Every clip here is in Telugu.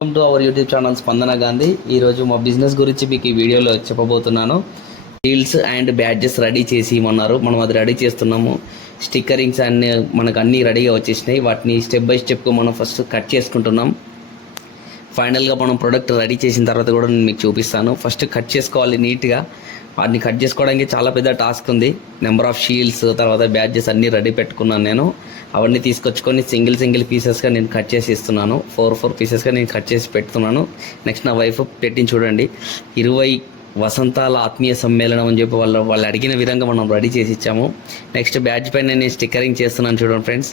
Welcome to our YouTube channel స్పందన గాంధీ. ఈరోజు మా బిజినెస్ గురించి మీకు ఈ వీడియోలో చెప్పబోతున్నాను. డీల్స్ అండ్ బ్యాడ్జెస్ రెడీ చేసి ఇవ్వమన్నారు, మనం అది రెడీ చేస్తున్నాము. స్టిక్కరింగ్స్ అన్నీ మనకు అన్నీ రెడీగా వచ్చేసినాయి. వాటిని స్టెప్ బై స్టెప్గా మనం ఫస్ట్ కట్ చేసుకుంటున్నాం. ఫైనల్గా మనం ప్రోడక్ట్ రెడీ చేసిన తర్వాత కూడా నేను మీకు చూపిస్తాను. ఫస్ట్ కట్ చేసుకోవాలి నీట్గా. వాటిని కట్ చేసుకోవడానికి చాలా పెద్ద టాస్క్ ఉంది. నెంబర్ ఆఫ్ షీల్డ్స్, తర్వాత బ్యాడ్జెస్ అన్నీ రెడీ పెట్టుకున్నాను నేను. అవన్నీ తీసుకొచ్చుకొని సింగిల్ పీసెస్గా నేను కట్ చేసి ఇస్తున్నాను. 4 పీసెస్గా నేను కట్ చేసి పెడుతున్నాను. నెక్స్ట్ నా వైఫ్ పెట్టింది చూడండి, 20 వసంతాల ఆత్మీయ సమ్మేళనం అని చెప్పి వాళ్ళు అడిగిన విధంగా మనం రెడీ చేసి ఇచ్చాము. నెక్స్ట్ బ్యాడ్జ్ పైన నేను స్టిక్కరింగ్ చేస్తున్నాను చూడండి ఫ్రెండ్స్.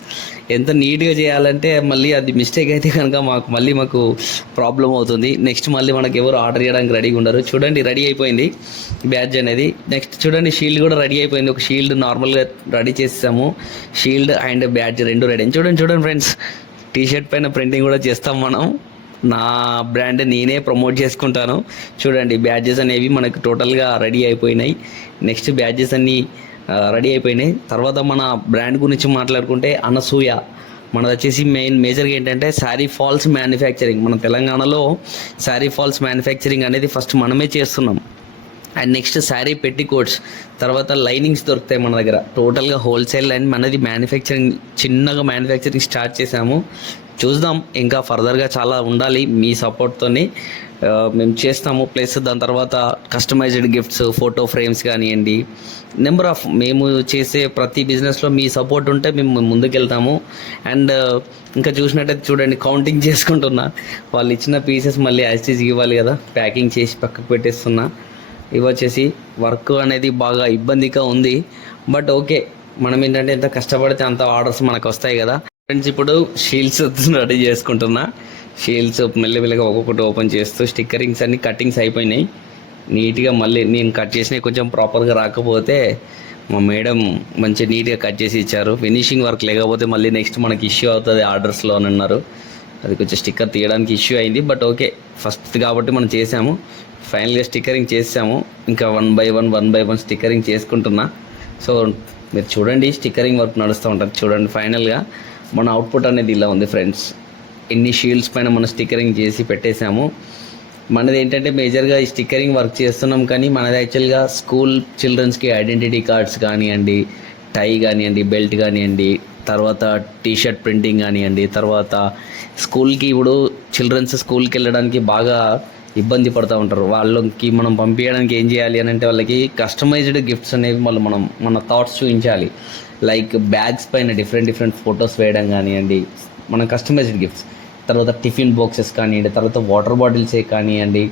ఎంత నీట్గా చేయాలంటే మళ్ళీ అది మిస్టేక్ అయితే కనుక మాకు ప్రాబ్లం అవుతుంది. నెక్స్ట్ మళ్ళీ మనకి ఎవరు ఆర్డర్ చేయడానికి రెడీగా ఉండరు. చూడండి రెడీ అయిపోయింది బ్యాడ్జ్ అనేది. నెక్స్ట్ చూడండి షీల్డ్ కూడా రెడీ అయిపోయింది. ఒక షీల్డ్ నార్మల్గా రెడీ చేసాము. షీల్డ్ అండ్ బ్యాడ్జ్ రెండు రెడీ. చూడండి ఫ్రెండ్స్, టీషర్ట్ పైన ప్రింటింగ్ కూడా చేస్తాం మనం. నా బ్రాండ్ నేనే ప్రమోట్ చేసుకుంటాను. చూడండి బ్యాడ్జెస్ అనేవి మనకు టోటల్గా రెడీ అయిపోయినాయి. నెక్స్ట్ బ్యాడ్జెస్ అన్నీ రెడీ అయిపోయినాయి. తర్వాత మన బ్రాండ్ గురించి మాట్లాడుకుంటే అనసూయ మనది వచ్చేసి మేజర్గా ఏంటంటే శారీ ఫాల్స్ మ్యానుఫ్యాక్చరింగ్. మన తెలంగాణలో శారీ ఫాల్స్ మ్యానుఫ్యాక్చరింగ్ అనేది ఫస్ట్ మనమే చేస్తున్నాం. అండ్ నెక్స్ట్ శారీ పెట్టికోట్స్, తర్వాత లైనింగ్స్ దొరుకుతాయి మన దగ్గర. టోటల్గా హోల్సేల్ అండ్ మనది చిన్నగా మ్యానుఫ్యాక్చరింగ్ స్టార్ట్ చేసాము. చూద్దాం, ఇంకా ఫర్దర్గా చాలా ఉండాలి. మీ సపోర్ట్తోని మేము చేస్తాము. ప్లస్ దాని తర్వాత కస్టమైజ్డ్ గిఫ్ట్స్, ఫోటో ఫ్రేమ్స్ కానివ్వండి, నెంబర్ ఆఫ్ మేము చేసే ప్రతి బిజినెస్లో మీ సపోర్ట్ ఉంటే మేము ముందుకెళ్తాము. అండ్ ఇంకా చూసినట్టయితే చూడండి, కౌంటింగ్ చేసుకుంటున్నా. వాళ్ళు ఇచ్చిన పీసెస్ మళ్ళీ యాస్టీజ్ ఇవ్వాలి కదా, ప్యాకింగ్ చేసి పక్కకు పెట్టేస్తున్నా. ఇవి వచ్చేసి వర్క్ అనేది బాగా ఇబ్బందిగా ఉంది. బట్ ఓకే, మనం ఏంటంటే ఎంత కష్టపడితే అంత ఆర్డర్స్ మనకు వస్తాయి కదా ఫ్రెండ్స్. ఇప్పుడు షీల్డ్స్ రెడీ చేసుకుంటున్నా. షీల్డ్స్ మెల్లమెల్లగా ఒక్కొక్కటి ఓపెన్ చేస్తూ స్టిక్కరింగ్స్ అన్ని కటింగ్స్ అయిపోయినాయి నీట్గా. మళ్ళీ నేను కట్ చేసినవి కొంచెం ప్రాపర్గా రాకపోతే మా మేడం మంచి నీట్గా కట్ చేసి ఇచ్చారు. ఫినిషింగ్ వర్క్ లేకపోతే మళ్ళీ నెక్స్ట్ మనకి ఇష్యూ అవుతుంది ఆర్డర్స్లో అని అన్నారు. అది కొంచెం స్టిక్కర్ తీయడానికి ఇష్యూ అయింది. బట్ ఓకే, ఫస్ట్ కాబట్టి మనం చేసాము. ఫైనల్గా స్టిక్కరింగ్ చేసాము. ఇంకా వన్ బై వన్ స్టిక్కరింగ్ చేసుకుంటున్నా. సో మీరు చూడండి, స్టిక్కరింగ్ వర్క్ నడుస్తూ ఉంటుంది. చూడండి ఫైనల్గా మన అవుట్పుట్ అనేది ఇలా ఉంది ఫ్రెండ్స్. ఎన్ని షీల్డ్స్ పైన మనం స్టిక్కరింగ్ చేసి పెట్టేశాము. మనది ఏంటంటే మేజర్గా ఈ స్టిక్కరింగ్ వర్క్ చేస్తున్నాం, కానీ మనది యాక్చువల్గా స్కూల్ చిల్డ్రన్స్కి ఐడెంటిటీ కార్డ్స్ కానివ్వండి, టై కానివ్వండి, బెల్ట్ కానివ్వండి, తర్వాత టీషర్ట్ ప్రింటింగ్ కానివ్వండి, తర్వాత స్కూల్కి ఇప్పుడు చిల్డ్రన్స్ స్కూల్కి వెళ్ళడానికి బాగా ఇబ్బంది పడుతూ ఉంటారు. వాళ్ళకి మనం పంపించడానికి ఏం చేయాలి అని అంటే వాళ్ళకి కస్టమైజ్డ్ గిఫ్ట్స్ అనేవి మనం మన థాట్స్ చూపించాలి. లైక్ బ్యాగ్స్ పైన డిఫరెంట్ ఫొటోస్ వేయడం కానివ్వండి, మన కస్టమైజ్డ్ గిఫ్ట్స్. తర్వాత టిఫిన్ బాక్సెస్ కానివ్వండి, తర్వాత వాటర్ బాటిల్సే కానివ్వండి,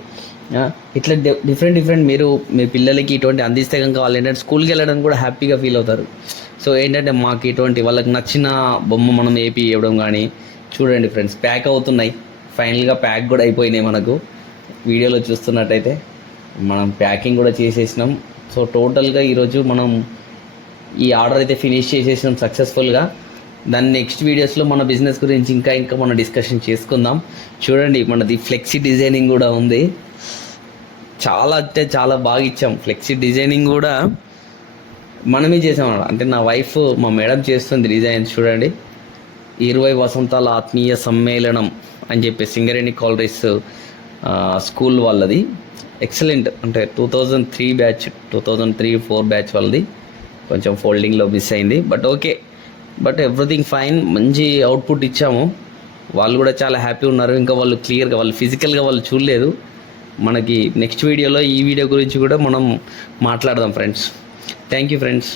ఇట్లా డిఫరెంట్ మీరు మీ పిల్లలకి ఇటువంటి అందిస్తే కనుక వాళ్ళు ఏంటంటే స్కూల్కి వెళ్ళడానికి కూడా హ్యాపీగా ఫీల్ అవుతారు. సో ఏంటంటే మాకు ఇటువంటి వాళ్ళకి నచ్చిన బొమ్మ మనం ఏపీ ఇవ్వడం కానీ. చూడండి ఫ్రెండ్స్, ప్యాక్ అవుతున్నాయి. ఫైనల్గా ప్యాక్ కూడా అయిపోయినాయి. మనకు వీడియోలో చూస్తున్నట్టయితే మనం ప్యాకింగ్ కూడా చేసేసినాం. సో టోటల్గా ఈరోజు మనం ఈ ఆర్డర్ అయితే ఫినిష్ చేసేసినాం సక్సెస్ఫుల్గా. దాని నెక్స్ట్ వీడియోస్లో మన బిజినెస్ గురించి ఇంకా మనం డిస్కషన్ చేసుకుందాం. చూడండి మనది ఫ్లెక్సీ డిజైనింగ్ కూడా ఉంది. చాలా అంటే చాలా బాగా ఇచ్చాం. ఫ్లెక్సీ డిజైనింగ్ కూడా మనమే చేసాం. అంటే నా వైఫ్ మా మేడం చేస్తుంది డిజైన్స్. చూడండి, 20 వసంతాల ఆత్మీయ సమ్మేళనం అని చెప్పి సింగరేణి కాలరీస్ స్కూల్ వాళ్ళది. ఎక్సలెంట్. అంటే 2003 బ్యాచ్, 2003-4 బ్యాచ్ వాళ్ళది. కొంచెం ఫోల్డింగ్లో మిస్ అయింది. But okay, but everything fine. మంచి అవుట్పుట్ ఇచ్చాము. వాళ్ళు కూడా చాలా హ్యాపీ ఉన్నారు. ఇంకా వాళ్ళు క్లియర్గా ఫిజికల్గా చూడలేదు. మనకి నెక్స్ట్ వీడియోలో ఈ వీడియో గురించి కూడా మనం మాట్లాడదాం ఫ్రెండ్స్. Thank you friends.